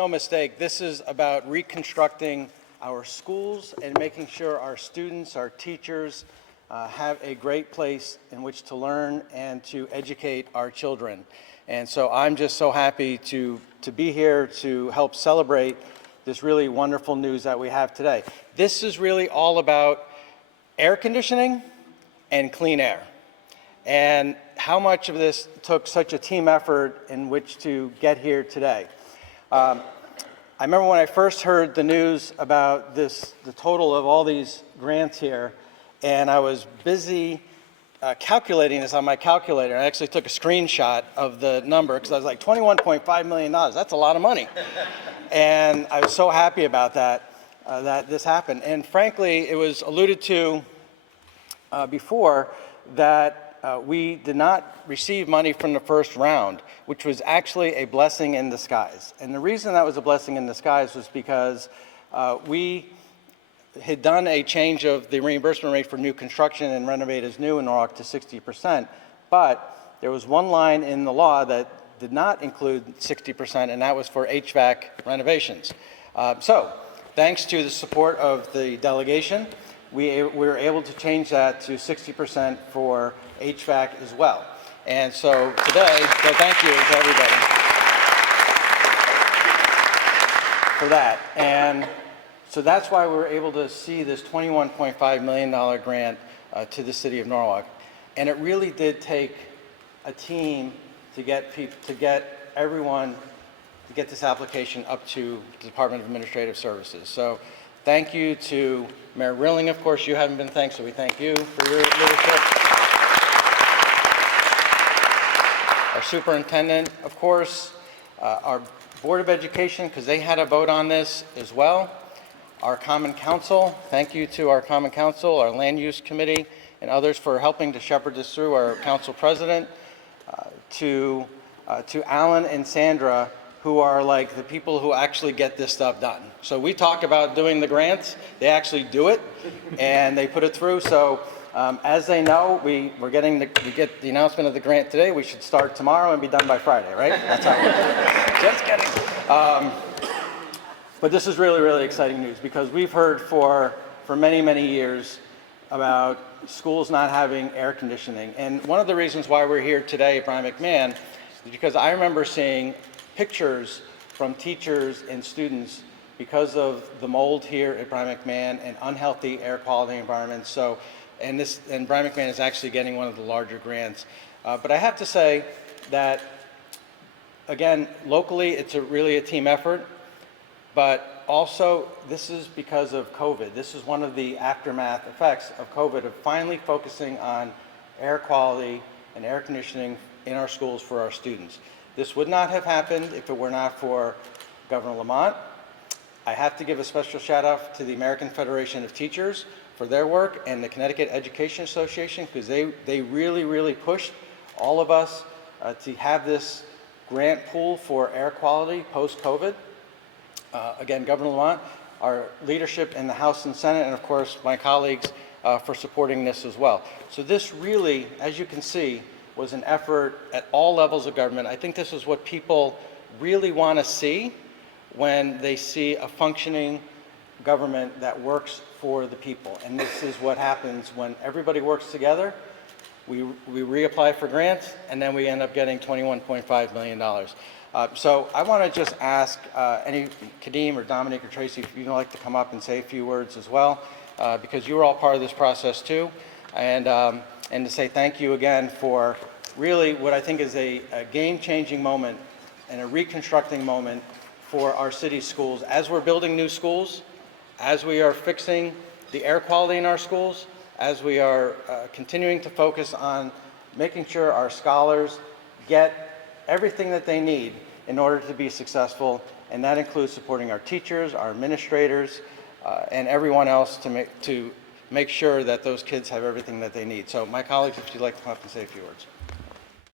no mistake, this is about reconstructing our schools and making sure our students, our teachers, have a great place in which to learn and to educate our children. And so I'm just so happy to be here to help celebrate this really wonderful news that we have today. This is really all about air conditioning and clean air, and how much of this took such a team effort in which to get here today. I remember when I first heard the news about this, the total of all these grants here, and I was busy calculating this on my calculator. I actually took a screenshot of the number because I was like, $21.5 million, that's a lot of money. And I was so happy about that, that this happened. And frankly, it was alluded to before that we did not receive money from the first round, which was actually a blessing in disguise. And the reason that was a blessing in disguise was because we had done a change of the reimbursement rate for new construction and renovate as new in Norwalk to 60%, but there was one line in the law that did not include 60%, and that was for HVAC renovations. So thanks to the support of the delegation, we were able to change that to 60% for HVAC as well. And so today, so thank you to everybody for that. And so that's why we were able to see this $21.5 million grant to the city of Norwalk. And it really did take a team to get everyone to get this application up to the Department of Administrative Services. So thank you to Mayor Rilling. Of course, you haven't been thanked, so we thank you for your leadership. Our superintendent, of course, our Board of Education, because they had a vote on this as well. Our Common Council, thank you to our Common Council, our Land Use Committee, and others for helping to shepherd this through, our Council President, to Alan and Sandra, who are like the people who actually get this stuff done. So we talk about doing the grants, they actually do it, and they put it through. So as they know, we get the announcement of the grant today. We should start tomorrow and be done by Friday, right? That's how we just kidding. But this is really, really exciting news because we've heard for many, many years about schools not having air conditioning. And one of the reasons why we're here today at Brian McMahon is because I remember seeing pictures from teachers and students because of the mold here at Brian McMahon and unhealthy air quality environments. So, and Brian McMahon is actually getting one of the larger grants. But I have to say that, again, locally, it's really a team effort. But also, this is because of COVID. This is one of the aftermath effects of COVID, of finally focusing on air quality and air conditioning in our schools for our students. This would not have happened if it were not for Governor Lamont. I have to give a special shout out to the American Federation of Teachers for their work and the Connecticut Education Association, because they really, really pushed all of us to have this grant pool for air quality post-COVID. Again, Governor Lamont, our leadership in the House and Senate, and of course my colleagues for supporting this as well. So this really, as you can see, was an effort at all levels of government. I think this is what people really want to see when they see a functioning government that works for the people. And this is what happens when everybody works together. We reapply for grants, and then we end up getting $21.5 million. So I want to just ask any Kadeem or Dominic or Tracy if you'd like to come up and say a few words as well, because you were all part of this process too, and to say thank you again for really what I think is a game-changing moment and a reconstructing moment for our city schools as we're building new schools, as we are fixing the air quality in our schools, as we are continuing to focus on making sure our scholars get everything that they need in order to be successful, and that includes supporting our teachers, our administrators, and everyone else to make sure that those kids have everything that they need. So my colleagues, if you'd like to come up and say a few words.